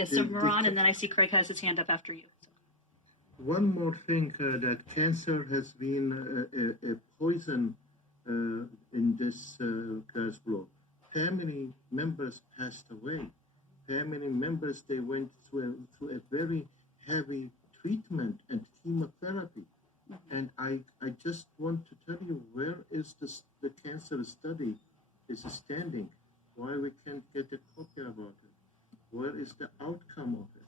Yes, so Moran, and then I see Craig has his hand up after you. One more thing, that cancer has been a poison in this gas blow. Family members passed away. Family members, they went through a very heavy treatment and chemotherapy. And I just want to tell you, where is the cancer study is standing? Why we can't get a copy about it? Where is the outcome of it?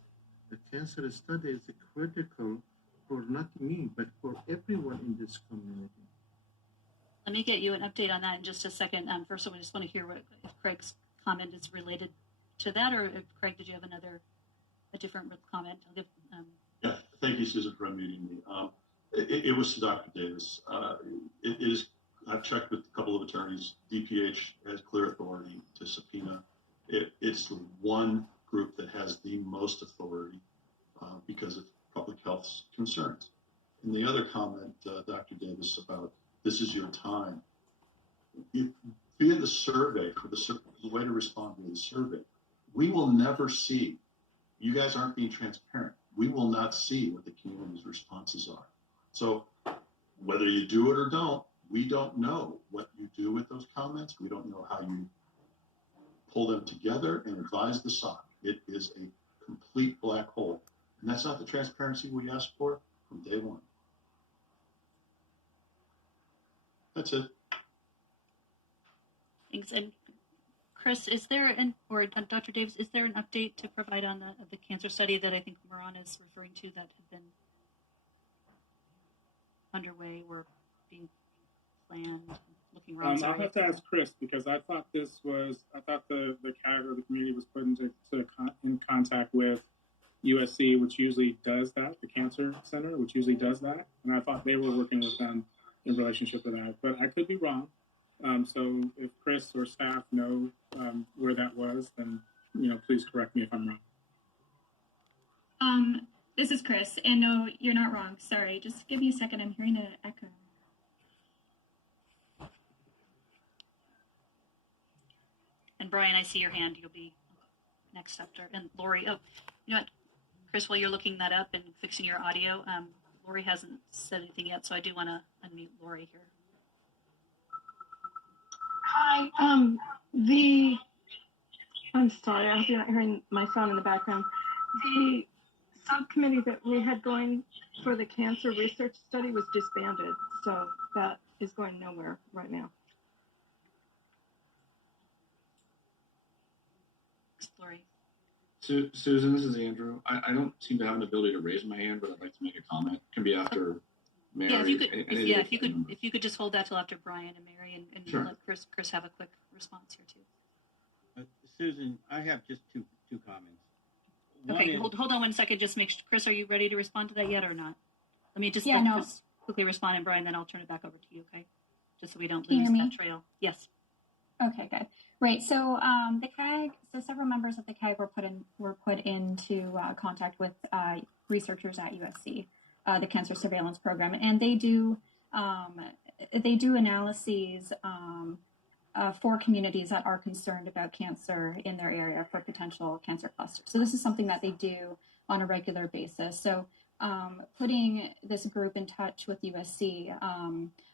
The cancer study is critical for not me, but for everyone in this community. Let me get you an update on that in just a second. First of all, I just want to hear if Craig's comment is related to that, or if Craig, did you have a different comment? I'll give, Yeah, thank you, Susan, for unmuting me. It was to Dr. Davis. It is. I've checked with a couple of attorneys. DPH has clear authority to subpoena. It's the one group that has the most authority because of public health concerns. And the other comment, Dr. Davis, about this is your time. Via the survey, for the way to respond via the survey, we will never see. You guys aren't being transparent. We will not see what the community's responses are. So whether you do it or don't, we don't know what you do with those comments. We don't know how you pull them together and advise the SOC. It is a complete black hole. And that's not the transparency we asked for from day one. That's it. Thanks. And Chris, is there or Dr. Davis, is there an update to provide on the cancer study that I think Moran is referring to that had been underway or being planned? Looking wrong. I'll have to ask Chris, because I thought the CAG or the community was put in contact with USC, which usually does that, the Cancer Center, which usually does that. And I thought they were working with them in relationship with that, but I could be wrong. So if Chris or staff know where that was, then please correct me if I'm wrong. This is Chris, and no, you're not wrong. Sorry, just give me a second. I'm hearing an echo. And Brian, I see your hand. You'll be next after. And Lori, oh, you know what, Chris, while you're looking that up and fixing your audio, Lori hasn't said anything yet, so I do want to unmute Lori here. Hi. I'm sorry. I hope you're not hearing my phone in the background. The subcommittee that we had going for the cancer research study was disbanded, so that is going nowhere right now. Lori. Susan, this is Andrew. I don't seem to have an ability to raise my hand, but I'd like to make a comment. It can be after Mary. Yeah, if you could just hold that till after Brian and Mary, and sure. Let Chris have a quick response here too. Susan, I have just two comments. Okay, hold on 1 second. Just make sure, Chris, are you ready to respond to that yet or not? Let me just Chris quickly respond, and Brian, then I'll turn it back over to you, okay? Just so we don't lose that trail. Yes. Okay, good. Right. So the CAG. So several members of the CAG were put into contact with researchers at USC, the Cancer Surveillance Program, and they do analyses for communities that are concerned about cancer in their area for potential cancer clusters. So this is something that they do on a regular basis. So putting this group in touch with USC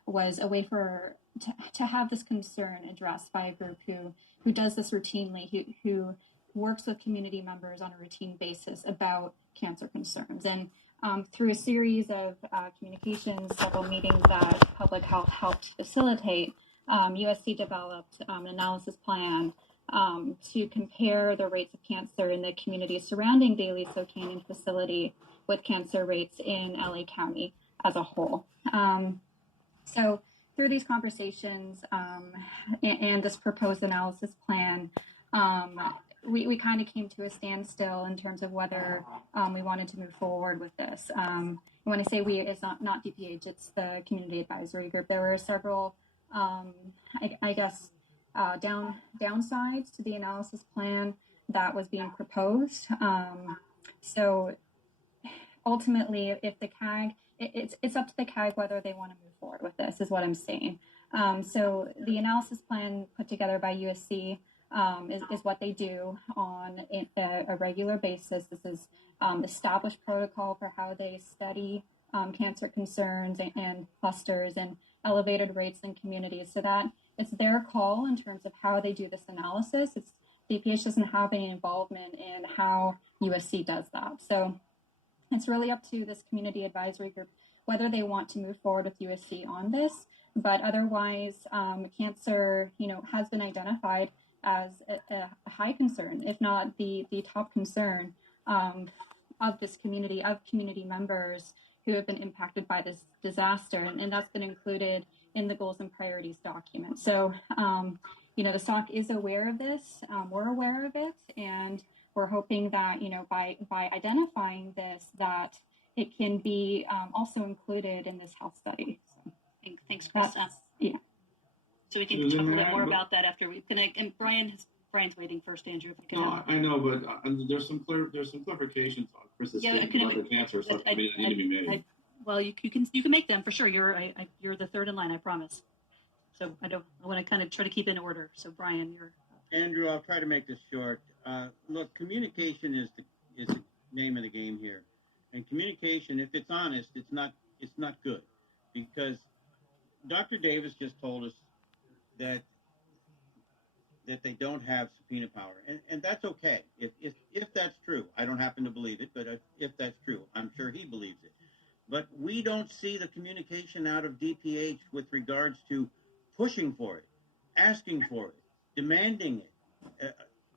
was a way to have this concern addressed by a group who does this routinely, who works with community members on a routine basis about cancer concerns. And through a series of communications, several meetings that public health helped facilitate, USC developed an analysis plan to compare the rates of cancer in the communities surrounding Bailey So Canyon facility with cancer rates in LA County as a whole. So through these conversations and this proposed analysis plan, we kind of came to a standstill in terms of whether we wanted to move forward with this. When I say we, it's not DPH, it's the community advisory group. There were several, downsides to the analysis plan that was being proposed. So ultimately, if the CAG, it's up to the CAG whether they want to move forward with this, is what I'm saying. So the analysis plan put together by USC is what they do on a regular basis. This is established protocol for how they study cancer concerns and clusters and elevated rates in communities. So that it's their call in terms of how they do this analysis. DPH doesn't have any involvement in how USC does that. So it's really up to this community advisory group whether they want to move forward with USC on this. But otherwise, cancer, has been identified as a high concern, if not the top concern of this community, of community members who have been impacted by this disaster, and that's been included in the goals and priorities document. So, the SOC is aware of this. We're aware of it, and we're hoping that, by identifying this, that it can be also included in this health study. So, thanks, Chris. Yeah. So we can talk a little bit more about that after we connect. And Brian's waiting first, Andrew. If I can. No, I know, but there's some clarifications on Chris's statement about the cancer subcommittee that need to be made. Well, you can make them for sure. You're the third in line, I promise. So I want to kind of try to keep in order. So Brian, you're. Andrew, I'll try to make this short. Look, communication is the name of the game here, and communication, if it's honest, it's not good, because Dr. Davis just told us that they don't have subpoena power, and that's okay. If that's true, I don't happen to believe it, but if that's true, I'm sure he believes it. But we don't see the communication out of DPH with regards to pushing for it, asking for it, demanding it,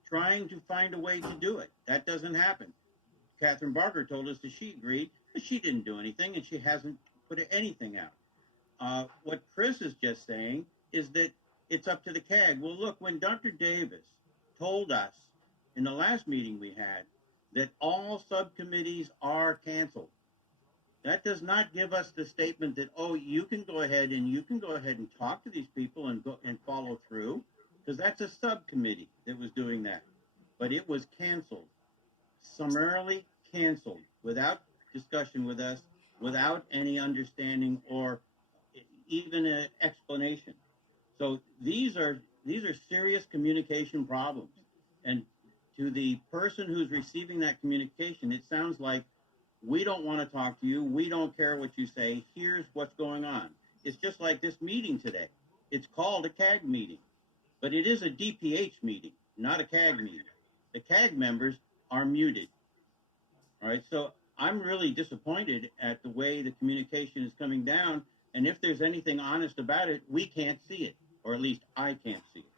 trying to find a way to do it. That doesn't happen. Catherine Barker told us that she agreed, but she didn't do anything, and she hasn't put anything out. What Chris is just saying is that it's up to the CAG. Well, look, when Dr. Davis told us in the last meeting we had that all subcommittees are canceled, that does not give us the statement that, oh, you can go ahead and talk to these people and go and follow through, because that's a subcommittee that was doing that. But it was canceled, summarily canceled, without discussion with us, without any understanding or even an explanation. So these are serious communication problems. And to the person who's receiving that communication, it sounds like, we don't want to talk to you. We don't care what you say. Here's what's going on. It's just like this meeting today. It's called a CAG meeting, but it is a DPH meeting, not a CAG meeting. The CAG members are muted. All right, so I'm really disappointed at the way the communication is coming down, and if there's anything honest about it, we can't see it, or at least I can't see it.